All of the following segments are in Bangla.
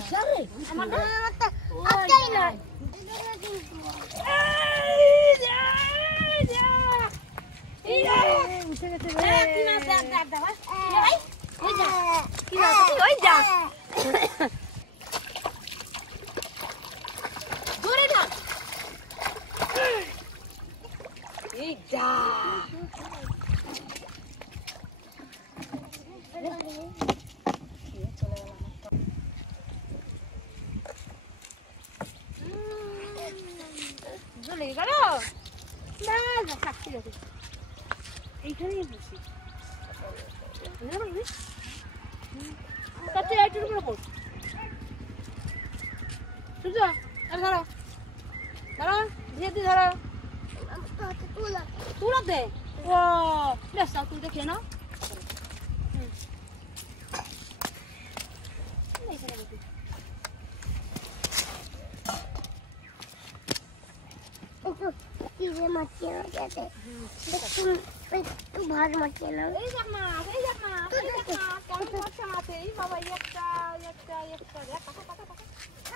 বিশারে আমার তো আছেই না উঠে গেছে কি না স্যার দাদা ভাই ওই যা কি না ওই যা দূরে না এই যা চলে গেল না না থাকতে যাবে এইখানেই বসি তাতে এইটার উপরে বস সুজা আরে ধরো ধরো ধীরে ধীরে ধরো তুলা দে ও বেশ তুই দেখে নাও चीजें मच्छी ना कहते तू भाग मच्छी ना এই দেখ না কেমন করছে মাতে এই বাবা একটা পাকা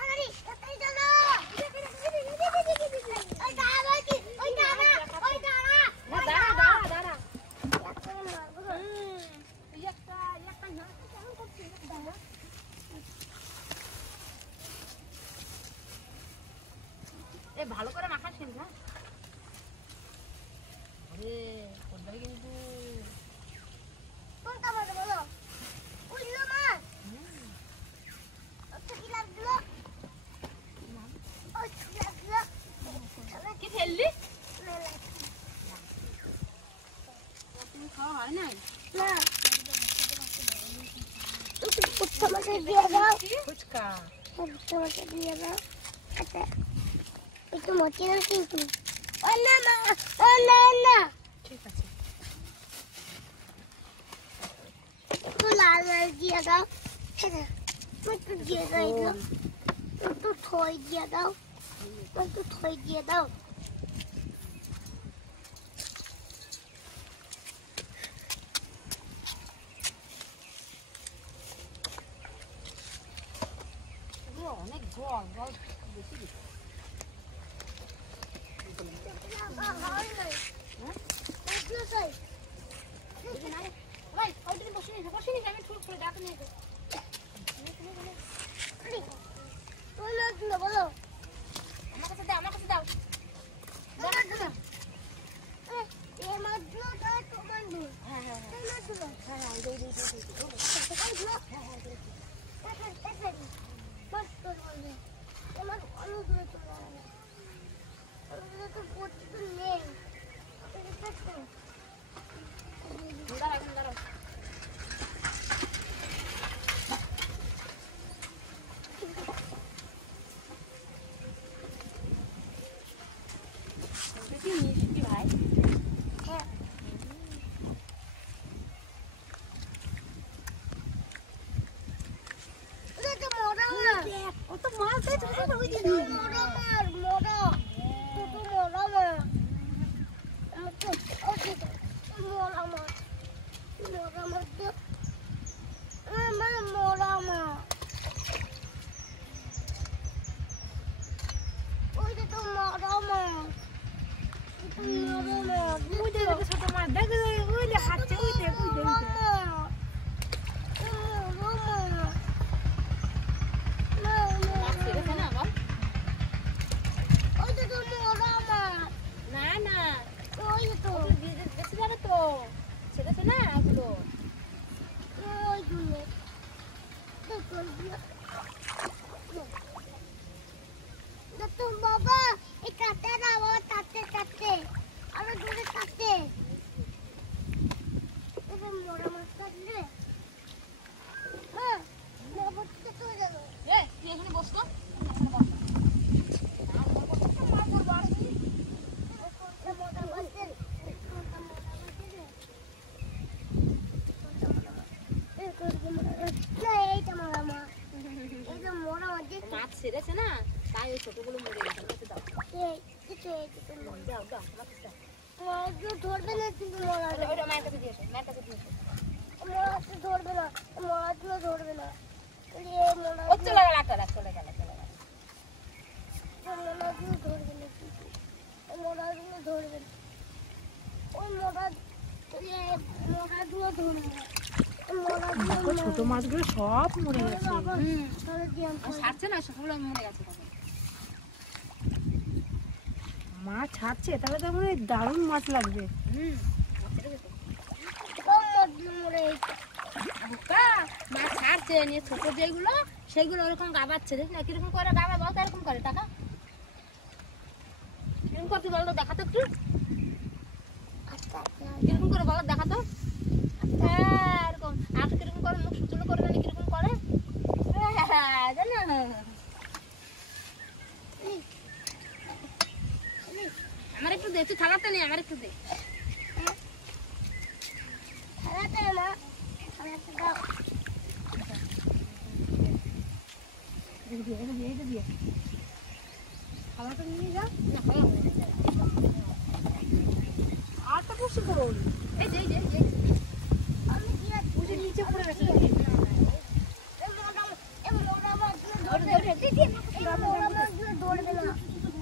अरे कतई चलो ओए दादा ओए दादा দাঁড়া একটা না কেমন করছে দাঁড়া এ ভালো করে মাখাচ্ছিস না আরে কোথায় কিন্তু कौन का मत बोलो उल्लू मार अच्छा की लग लो और लग लो কি ফেললি ना তুমি খাওয়া হয় না तू कुत्ता मत दिया जाओ ফুচকা कुत्ता मत दिया जाओ अच्छा itu mati nanti itu oh na ঠিক আছে tu lalu dia kau मैं तो दिया था इधर तो थोड़ी दिया था मैं तो थोड़ी दिया था অনেক জল বেশি দিচ্ছে ভাই ওইদিকে বসিনি আমি ঠুক করে ডাকে নিয়ে যাই बोलो আমার কাছে দাও ये मत लो तो मन दो হ্যাঁ मत लो बस तो बोलो ये मत आलू दो तो तो पोट तो ले দাঁড়াও কি মিষ্টি ভাই কত মাছ আছে ওই দিকে ওই দিকে ছোট মাছ দেখ ওই যে খাচ্ছে ওই দেখ মাছ ছেড়েছে না আমার না বেশি যাবে তো ছেড়েছে না এগুলো बाबा एक काटे ना वो काटे और दूसरे काटे इसे मोड़ा मत कर ले हां मैं बच्चे तो जाओ এ তুই এখানে বসতো মাছ ছেড়েছে না তাই ওই ছোটগুলো মরে গেছে দাও দাও মাছ দাও ধরবে না কিন্তু মোড়া ওইটা মায়ের কাছে দিয়েছো মোড়া ধরবে না মোড়া ধরবে না ও চলে গেল একটা চলে গেল মোড়াগুলো ধরবে না কিন্তু মোড়াগুলো ধরবে না ওই মোড়াগুলো ধরবে না ছোট মাছগুলো সব মরে গেছে। ছাড়ছে না সবগুলো মরে গেছে মাছ ছাড়ছে তাহলে তো মনে হয় দারুণ মাছ লাগবে। মাছ ছাড়ছে নিয়ে ছোট যেগুলো সেগুলো ওরকম গাবাচ্ছে দেখ না কিরকম করে গাবা বলতো এরকম করে টাকা কিরকম করতে বলতো দেখাতো একটু কিরকম করে বলো দেখাতো এরকম আর কিরকম করে মুখ সুচলো করে জানি কিরকম করে জানো আমার একটু দে তুই থালাতে নে আমার একটু দে থালাতে না থালাতে দাও খাওয়াটা নিয়ে যা। না খাওয়া আরটা বসে করো। এই যে আমি কি আর বুঝে নিচে পড়ে গেছে। মোড়া মাছগুলো ধরবে ধরে মোড়া মাছগুলো ধরবে না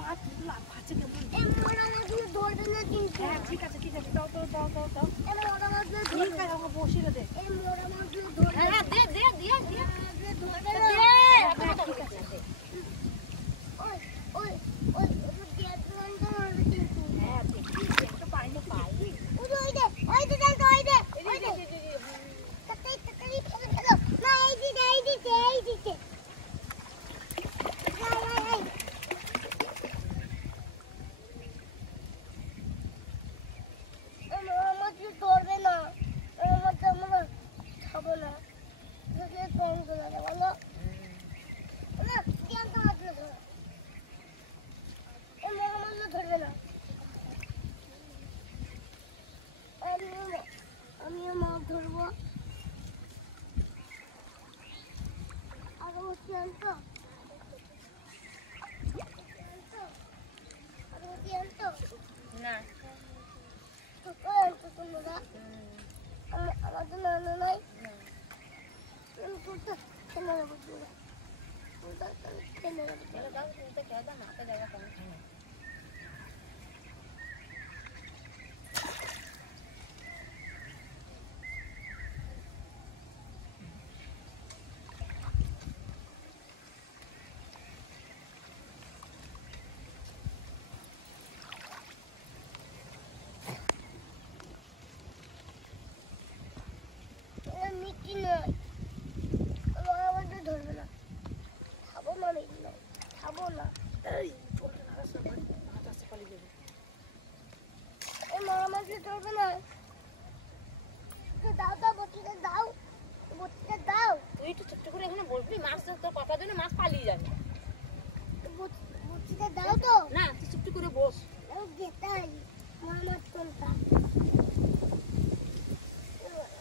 মাছগুলো লাফাচ্ছে কেমন। এই মোড়া মাছগুলো ধরবে না কিন্তু হ্যাঁ ঠিক আছে দাও। এই মোড়া মাছগুলো ঠিক ধরবে আছে আমাকে বসিয়ে দে। এই মোড়া মাছগুলো ধরবে না হ্যাঁ দে ধরবে না ঠিক আছে ওই ওই ওই গ্যাসগুলো ধরবে কিন্তু হ্যাঁ দেখি একটু পাই ওই দে তাড়াতাড়ি ফেলো না এই দিতে এই মাছগুলো ধরবে না মাছ আমরা খাবো না কম করে বলো না জ্যান্ত মাছগুলো ধরো এই মাছগুলো ধরবে না আমিও মাছ ধরবো আর জ্যান্ত না তোমরা আমাদের নানা নাই খেলে নেবো খেলে নেবো চলো দাও তুমি তো খেয়ে দাও মাকে যাবো কেন মিষ্টি নয় আমাদের ধরবে না খাবো না মিষ্টি নয় খাবো না এই মারা মাছকে ধরবে না দাও বটিটা দাও তুই একটু ছোট্ট করে এখানে বলবি মাছ তোর কথার জন্য মাছ পালিয়ে যাবে বটিটা দাও তো না তুই ছোট্ট করে বস আমি যেতাই মারা মাছ কোনটা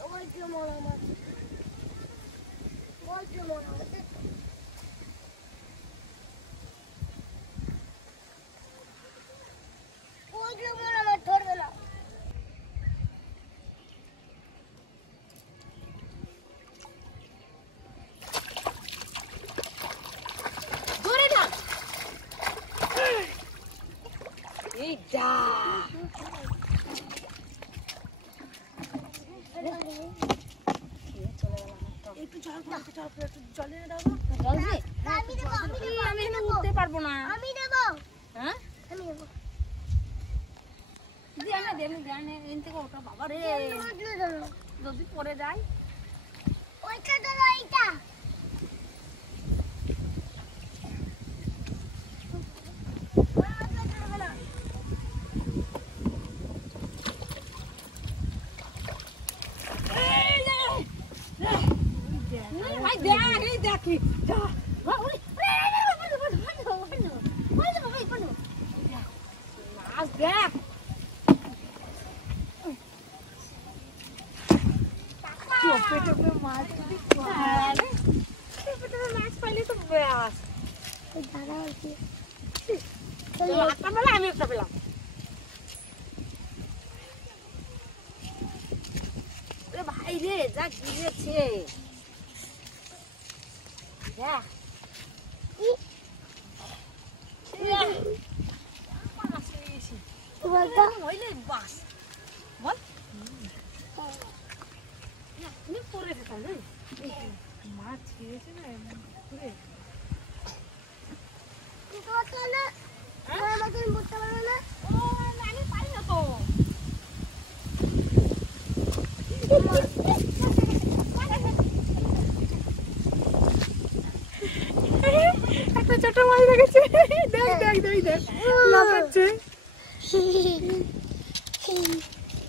ওই যে মারা মাছ ধরবে না ধরে না এই যা একটু জল এনে দাও। জল দে আমি দেবো আমি এখানে উঠতে পারবো না আমি দেবো হ্যাঁ আমি দেবো জানে এন থেকে ওটা বাবা রে মাছগুলো ধরো যদি পড়ে যায় ওইটা ধরো এইটা ভাই দেখ এই দেখি যা মাছ দেখ মাছ পাইলে তো ব্যাস দাদা আছে একটা বেলা আমি একটা পেলাম ভাই রে যা গিয়েছে দেখ বলতো হইলে বাস বল তুমি পরে ফেতাম না মাছ ছেড়েছে না পুকুরে। তোমার তো না তোমার মতন বুঝতে পারো না ও আমি পারি না তো একটা ছোট মাছ দেখেছে, দেখ দেখ দেখ দেখ লাফাচ্ছে।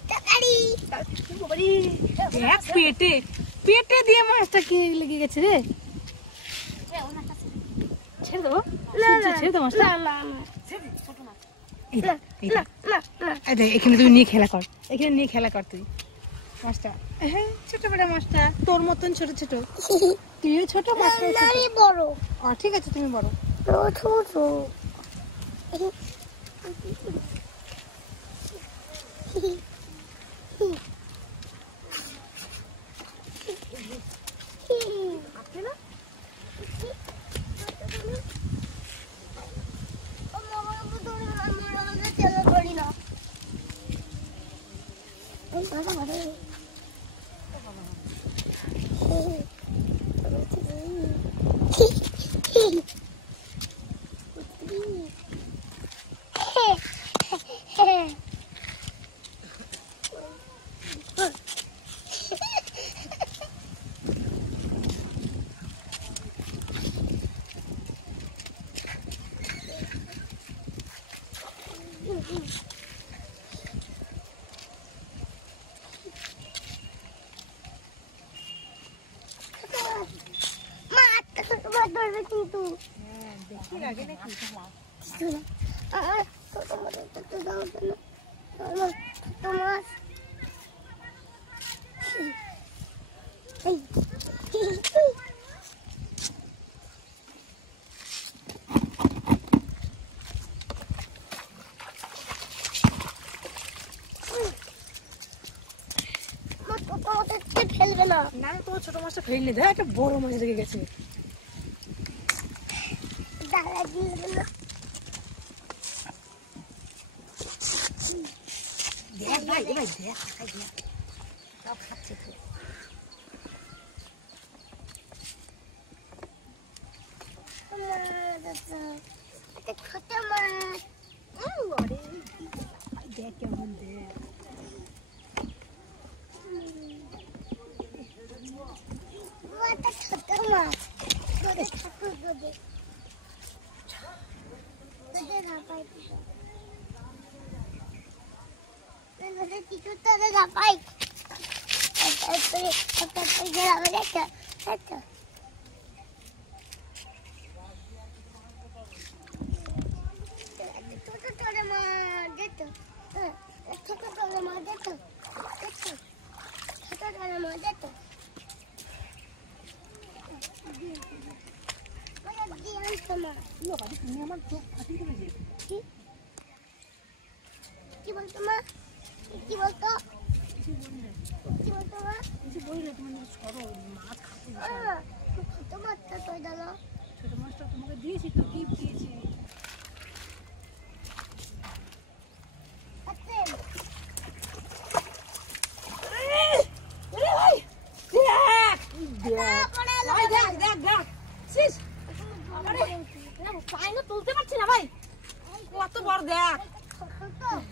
তাড়াতাড়ি দেখ পেটে পেটে দিয়ে মাছটা কি লেগে গেছে রে। ছেড়ে দেবো, ছেড়ে দেবো মাছটা। এই দেখ, এই দেখ। এই দেখ, এখানে তুই নিয়ে খেলা কর, এখানে নিয়ে খেলা কর তুই মাছটা। হ্যাঁ ছোট বড় মাছটা তোর মতন ছোট ছোট, তুইও ছোট মাছটা ছোট। আমি বড় ঠিক আছে তুমি বড়। ছোট কিন্তু দেখি লাগে নাকি। তোমার ফেলবে না না তোমার ছোট মাছটা ফেললে দেখ একটা বড় মাছ লেগে গেছে। দাদা দিয়ে না দেখ ভাই ভাই দেখ সব খাচ্ছে তো ছোট মাছ দেখ কেমন দেখ। ছোট মাছ ঠাকুর না পাই কিছু তাদের না পাই ছোট ছোট মাছ যেত ছোট ছোট মাছ যেত ছোট ছোট মাছ যেত তুমি আমার চোখ ফাটিয়ে দেবে যে। কি বলতো মা কি বলতো কি বলতো মা কিছু বলি না, তোমার সরো মাছ খাচ্ছে। ছোট মাছটা তো জানো ছোট মাছটা তোমাকে দিয়েছি তো, কি দিয়েছি। তুলতে পারছি না ভাই কত বড় দেখ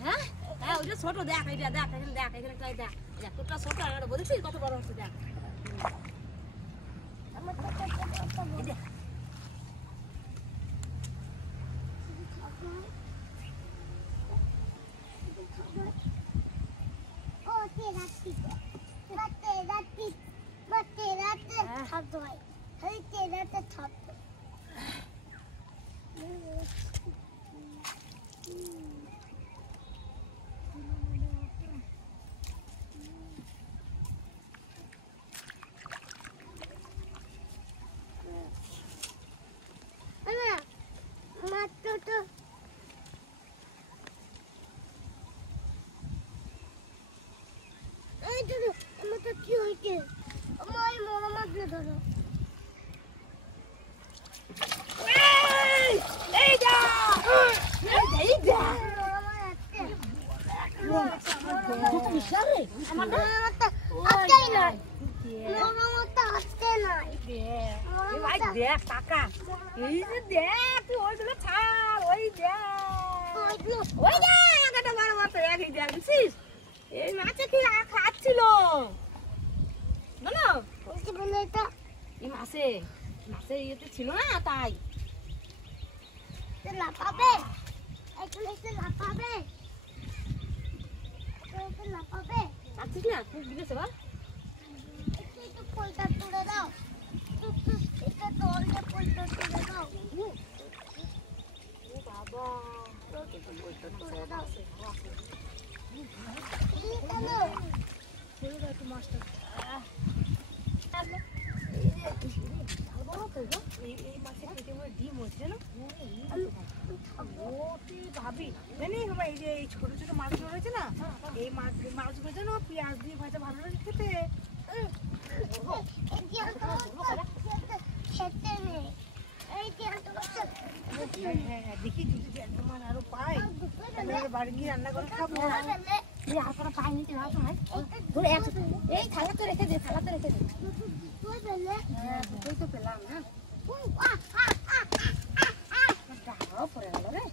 হ্যাঁ হ্যাঁ ওইটা ছোট দেখ এইটা দেখ এখানে দেখ এখানে একটা দেখ দেখ তোরটা ছোট আর বলেছিস কত বড় হচ্ছে দেখ কি হয়েছে আমার মরা মাছ ধরো বিশাল রে আমার আটটাই নাই মোটা আটটে নাই এই ভাই দেখ কাকা এই যে দেখ তুই ওইগুলো ছাড় ওই দেখ ওই দেখ একটা বড় মতো একই দেখ বুঝছিস এই মাছে কি খাচ্ছিল বলো কি বলে এটা এই মাছে ইয়েতে ছিল না তাই লাফাবে এখানে লাফাবে লাফাবে খাচ্ছিস না খুব দিয়েছে বল একটু পয়সা তুলে দাও এটা দলটা পয়সা তুলে দাও ও বাবা একটু পয়সা তুলে দাও ছেড়ে দাও একটু মাছটা। এই মাছের পেটে মনে হয় ডিম হচ্ছে না? ও তুই ভাবি জানি বাবা এই যে এই ছোট ছোট মাছগুলো রয়েছে না এই মাছগুলো যেন পেঁয়াজ দিয়ে ভাজা ভালো লাগে খেতে। খেতে নেই এই যে হ্যাঁ দেখি যদি একটা মাছ আরো পাই তাহলে বাড়ি গিয়ে রান্না করে খাবো। এই আর কোনো পাই নিতে না তোমার ধরে এই থালাতে রেখে দে হ্যাঁ দুটোই তো পেলাম হ্যাঁ দাও পড়ে গেল রে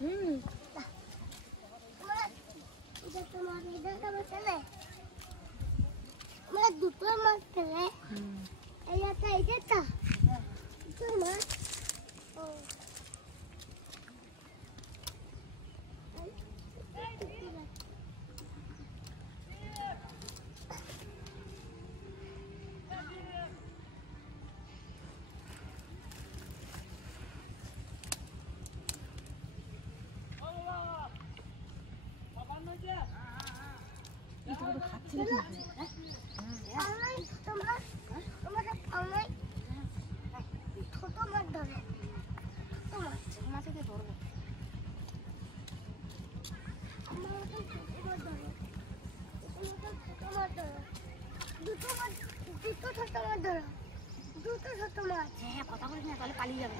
হুম দুটো মাছ খেলে এই একটা এই যেটা দুটো মাছ হ্যাঁ কথা বলিস না তাহলে পালিয়ে যাবে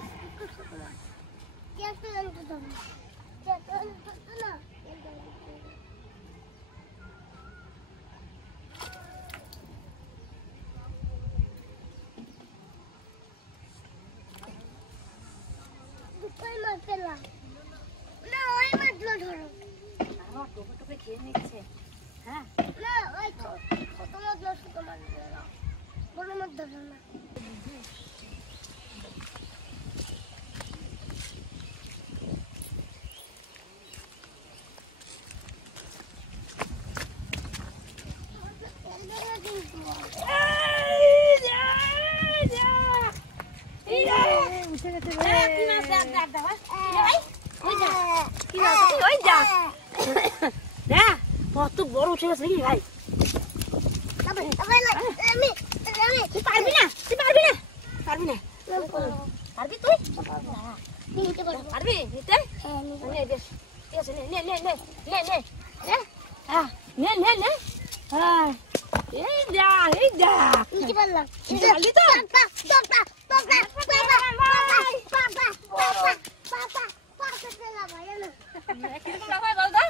আমার টোপে টোপে খেয়ে নিচ্ছে হ্যাঁ বড় মাছ ধরো না উঠে গেছে কি মাছ দেখ ওই যা দেখ কত বড় উঠে গেছে নাকি ভাই তুই পারবি না পারবি তুই পারবি নিতে নে দেখ ঠিক আছে নে হ্যাঁ এই যা পারলি তো কিরকম লাফায় বল তো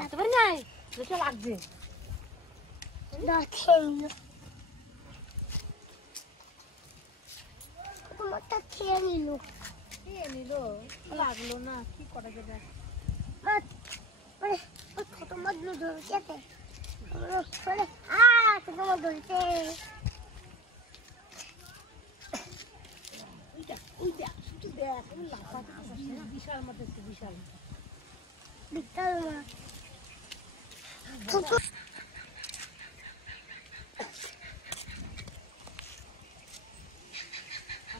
লাগতে নাই দেখে লাগছে তোমারটা খেয়ে নিল খেয়ে নিল লাগলো না কি করা যাবে ছোট মাছগুলো ধরছে ছোট মাছ ধরছে বিশাল মাছ একটু বিশাল বিশাল মাছ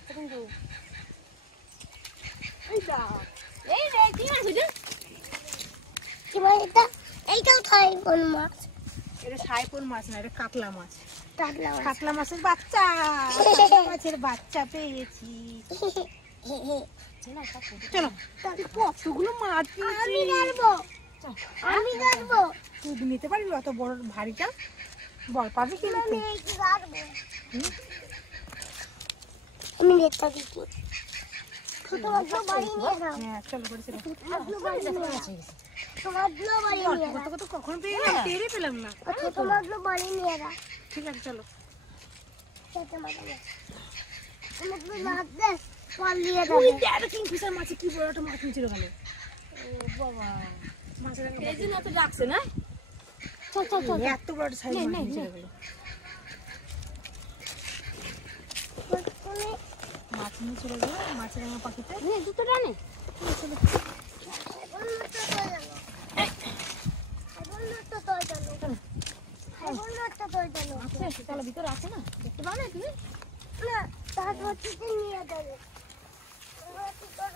কিন্তু এই রে কি মাছ এটা এইটাও থাইপন মাছ এটা সাইপন মাছ না এটা কাতলা মাছ কাতলা মাছ কাতলা মাছের বাচ্চা কাতলা মাছের বাচ্চা পেয়েছি চলো কতগুলো মাছ আমি ধরবো তুই নিতে পারবি অত বড় ভারীটা বল পাবি কি আমি একটু রাখবো। আমি নেটটা দিচ্ছি। ছোট মাছগুলো বাড়ি নিয়ে যাও। হ্যাঁ চলো করে চলো মাছগুলো বাড়ি নিয়ে যাও। ছোট মাছগুলো বাড়ি নিয়ে যাও। কত কখন পেলাম টেরই পেলাম না ছোট মাছগুলো বাড়ি নিয়ে যাও। ঠিক আছে চলো ছোট মাছগুলো। মাছগুলো মাছ দে, পালিয়ে ওই যাবে। দেখ কিংফিশার মাছে কি বড় একটা মাছ নিয়েছিল ওখানে ও বাবা মাছের এই জন্য তো ডাকছে না চল চল চল। এত বড় একটা সাইজ মাছ নিয়েছিল ওগুলো। তুমি মাছ নিয়ে চলে গেল মাছের রাঙা পাখিতে নে দুটো টানে এখন নষ্ট করে দেবো। এখন নষ্ট করে দেবো। এখন নষ্ট করে দেবো। আছে চলো ভিতরে আছে না দেখতে পাও না তুমি না, তার হচ্ছে নিয়ে যাবে। আমরা কি করব?